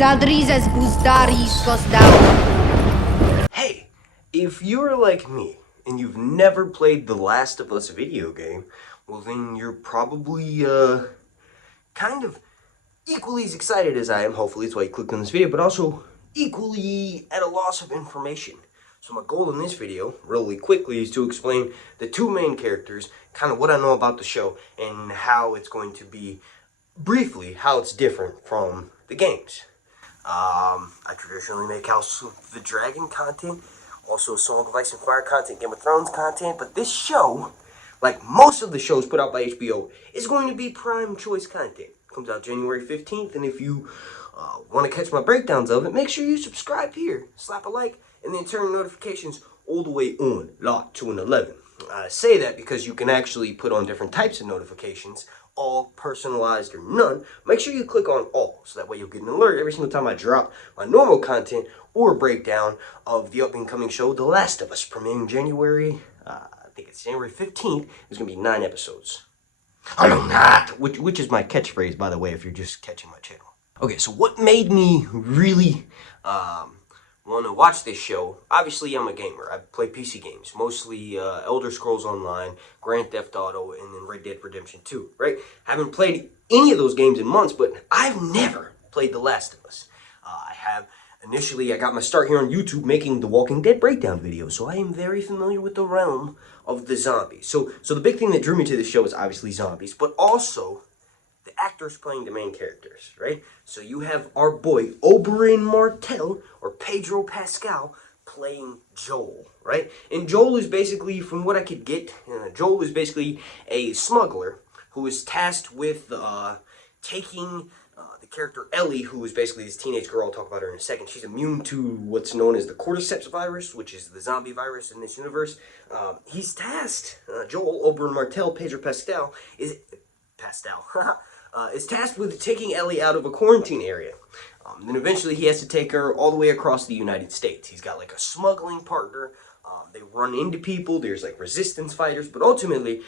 Zadrizes Buzdaris goes down. Hey, if you're like me and you've never played The Last of Us video game, well then you're probably kind of equally as excited as I am. Hopefully that's why you clicked on this video, but also equally at a loss of information. So my goal in this video, really quickly, is to explain the two main characters, kind of what I know about the show, and how it's going to be, briefly, how it's different from the games. I traditionally make House of the Dragon content, also Song of Ice and Fire content, Game of Thrones content, but this show, like most of the shows put out by HBO, is going to be prime choice content. Comes out January 15th, and if you want to catch my breakdowns of it, make sure you subscribe here, slap a like, and then turn notifications all the way on, locked to an 11. I say that because you can actually put on different types of notifications, all personalized or none. Make sure you click on all, so that way you'll get an alert every single time I drop my normal content or breakdown of the up-and-coming show, The Last of Us, premiering January, I think it's January 15th. There's going to be 9 episodes. Which is my catchphrase, by the way, if you're just catching my channel. Okay, so what made me really want to watch this show? Obviously, I'm a gamer. I play PC games, mostly Elder Scrolls Online, Grand Theft Auto, and then Red Dead Redemption 2, right? Haven't played any of those games in months, but I've never played The Last of Us. Initially, I got my start here on YouTube making the Walking Dead breakdown videos, so I am very familiar with the realm of the zombies. So the big thing that drew me to this show is obviously zombies, but also the actors playing the main characters, right? So you have our boy Oberyn Martell, or Pedro Pascal, playing Joel, right? And Joel is basically, from what I could get, Joel is basically a smuggler who is tasked with taking the character Ellie, who is basically this teenage girl. I'll talk about her in a second. She's immune to what's known as the cordyceps virus, which is the zombie virus in this universe. He's tasked, Joel, Oberyn Martell, Pedro Pascal, is tasked with taking Ellie out of a quarantine area. Then eventually he has to take her all the way across the United States. He's got like a smuggling partner. They run into people. There's like resistance fighters, but ultimately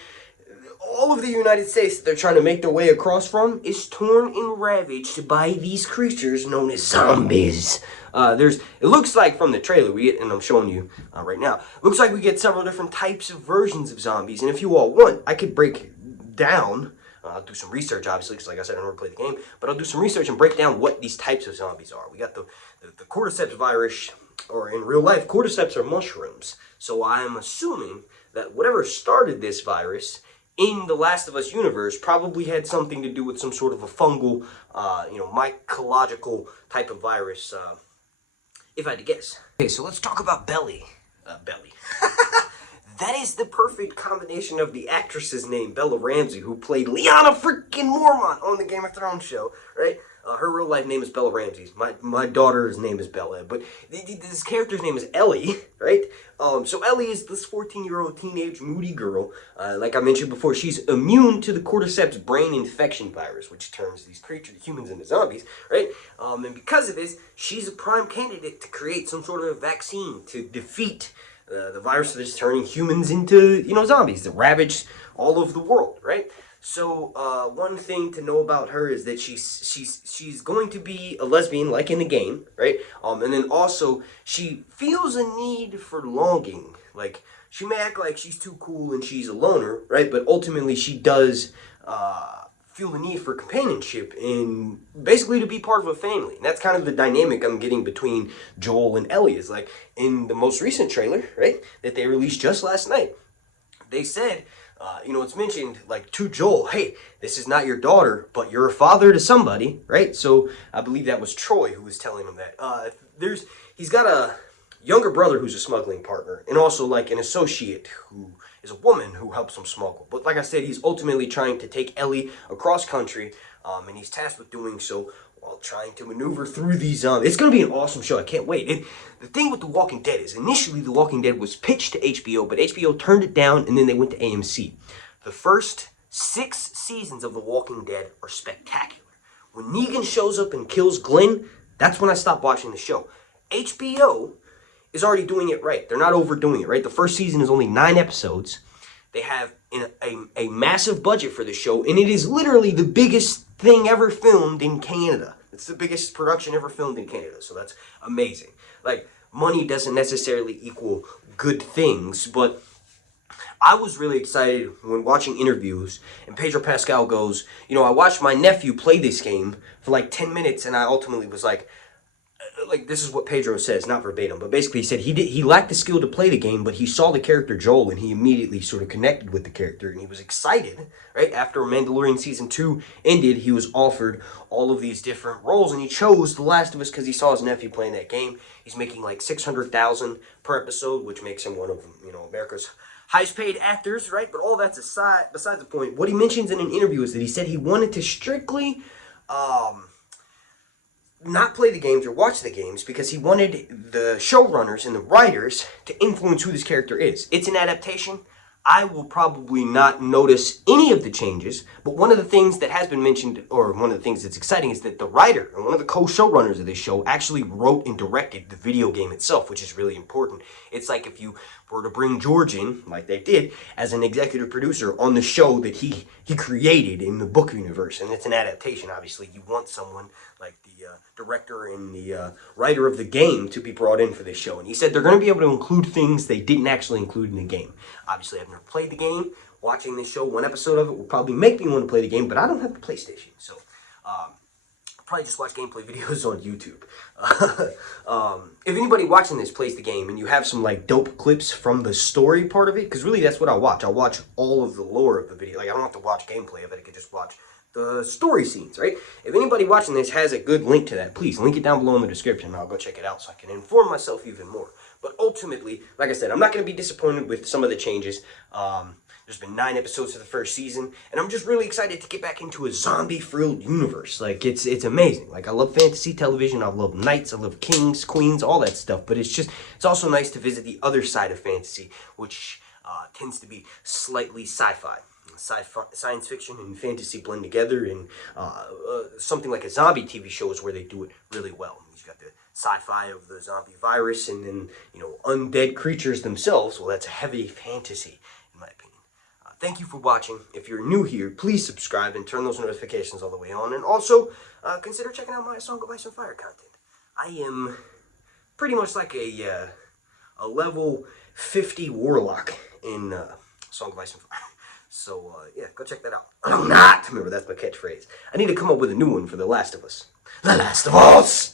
all of the United States that they're trying to make their way across from is torn and ravaged by these creatures known as zombies. It looks like from the trailer we get, and I'm showing you right now, looks like we get several different types of versions of zombies. And if you all want, I could break down, I'll do some research obviously, because like I said, I never played the game, but I'll do some research and break down what these types of zombies are. We got the cordyceps virus, or in real life, cordyceps are mushrooms. So I'm assuming that whatever started this virus in the Last of Us universe probably had something to do with some sort of a fungal, mycological type of virus, if I had to guess. Okay, so let's talk about Belly. That is the perfect combination of the actress's name, Bella Ramsey, who played Lyanna freaking Mormont on the Game of Thrones show, right? Her real life name is Bella Ramsey. My daughter's name is Bella, but this character's name is Ellie, right? So Ellie is this 14-year-old teenage moody girl. Like I mentioned before, she's immune to the cordyceps brain infection virus, which turns these humans into zombies, right? And because of this, she's a prime candidate to create some sort of vaccine to defeat the virus that is turning humans into, zombies that ravage all of the world, right? So one thing to know about her is that she's going to be a lesbian, like in the game, right? And then also she feels a need for longing. Like, she may act like she's too cool and she's a loner, right? But ultimately she does feel the need for companionship and basically to be part of a family. And that's kind of the dynamic I'm getting between Joel and Ellie. Is like in the most recent trailer, right, that they released just last night, they said, it's mentioned, like, to Joel, hey, this is not your daughter, but you're a father to somebody, right? So I believe that was Troy who was telling him that. He's got a younger brother who's a smuggling partner, and also, like, an associate who is a woman who helps him smuggle. But like I said, he's ultimately trying to take Ellie across country, and he's tasked with doing so while trying to maneuver through these it's going to be an awesome show. I can't wait. The thing with The Walking Dead is, initially The Walking Dead was pitched to HBO, but HBO turned it down, and then they went to AMC. The first 6 seasons of The Walking Dead are spectacular. When Negan shows up and kills Glenn, that's when I stopped watching the show. HBO is already doing it right. They're not overdoing it, right? The first season is only 9 episodes. They have a massive budget for the show, and it is literally the biggest thing ever filmed in Canada. It's the biggest production ever filmed in Canada, so that's amazing. Like, money doesn't necessarily equal good things, but I was really excited when watching interviews, and Pedro Pascal goes, you know, I watched my nephew play this game for like 10 minutes, and I ultimately was like, this is what Pedro says, not verbatim, but basically he said he lacked the skill to play the game, but he saw the character Joel, and he immediately sort of connected with the character, and he was excited, right? After Mandalorian Season 2 ended, he was offered all of these different roles, and he chose The Last of Us because he saw his nephew playing that game. He's making like $600,000 per episode, which makes him one of, you know, America's highest paid actors, right? But all that's aside, besides the point. What he mentions in an interview is that he said he wanted to strictly not play the games or watch the games because he wanted the showrunners and the writers to influence who this character is. It's an adaptation. I will probably not notice any of the changes, but one of the things that has been mentioned, or one of the things that's exciting, is that the writer, or one of the co-showrunners of this show, actually wrote and directed the video game itself, which is really important. It's like if you were to bring George in, like they did, as an executive producer on the show that he created in the book universe, and it's an adaptation. Obviously, you want someone like the director and the writer of the game to be brought in for this show. And he said they're going to be able to include things they didn't actually include in the game. Obviously, I've never played the game. Watching this show, one episode of it will probably make me want to play the game, but I don't have the PlayStation. So, I'll probably just watch gameplay videos on YouTube. If anybody watching this plays the game and you have some like dope clips from the story part of it, because really that's what I watch. I watch all of the lore of the video. Like, I don't have to watch gameplay of it. I can just watch the story scenes, right? If anybody watching this has a good link to that, please link it down below in the description and I'll go check it out so I can inform myself even more. But ultimately, like I said, I'm not going to be disappointed with some of the changes. There's been 9 episodes of the first season, and I'm just really excited to get back into a zombie-filled universe. Like, it's amazing. Like, I love fantasy television, I love knights, I love kings, queens, all that stuff, but it's also nice to visit the other side of fantasy, which tends to be slightly sci-fi. Science fiction and fantasy blend together, and something like a zombie TV show is where they do it really well. You've got the sci-fi of the zombie virus, and then, you know, undead creatures themselves. Well, that's heavy fantasy, in my opinion. Thank you for watching. If you're new here, please subscribe and turn those notifications all the way on, and also consider checking out my Song of Ice and Fire content. I am pretty much like a level 50 warlock in Song of Ice and Fire. So, yeah, go check that out. I'm not! Remember, that's my catchphrase. I need to come up with a new one for The Last of Us. The Last of Us!